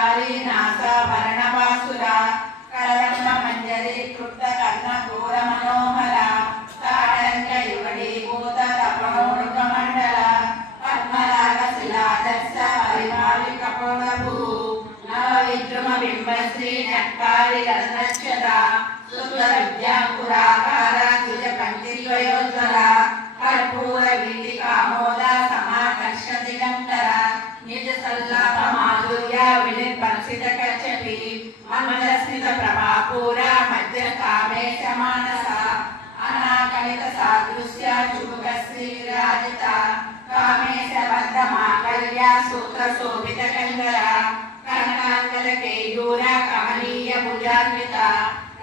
Sri Kali NASA భరణవాసుర కరరంగ మంజరి కృప్త కర్ణ ఘోర మనోహర తాటంక యుగడి భూత తపమృగ మండల పద్మరాగ శిలాదర్శ పరిమాలి కపోలభూ నవ విద్రుమ బింబశ్రీ నక్కారి రత్నక్షద సుందర విద్యాంకురాకార తుజ పంక్తిద్వయోజ్వల కర్పూర వీటి కామోద సమాకర్ష దిగంతర నిజ సల్లాప మాధుర్య వినిర్పర్శిత కచ్చపి మందస్మిత ప్రభాపూర మధ్య కామేశ మానస అనాకలిత సాదృశ్య చుముక శ్రీ విరాజిత కామేశ బద్ధ మాకల్య సూత్ర శోభిత కందర కనకాంగద కేయూర కమనీయ భుజాన్విత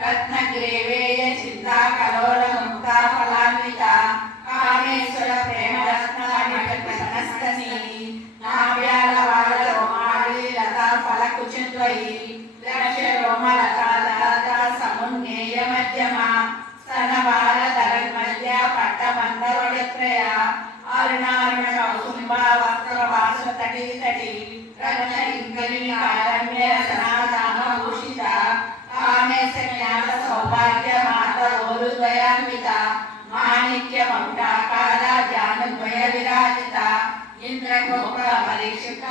రత్నగ్రేవేయ చింతా కలోల ముక్తా ఫలాన్విత కామేశ్వర ప్రేమ రత్నాస్తని నావ్యాల వాళ్ళ రోమాళి లతా ఫలకుచింద్వయి లక్ష రోమలతా సమున్నేయ మధ్యమ స్తనబాల ధరన్మధ్య పట్టబంధవడత్రయ అరుణారుణ కౌసుంబ వస్త్ర వాస తటి తటి రత్న ఇంకలి కారణ్య సనాతన భూషిత కామేశ జ్ఞాన సౌభాగ్య మాత ఓరుద్వయాన్విత మాణిక్య మౌటాకార జానుద్వయ విరాజిత ఇంద్రగోప పరీక్షిత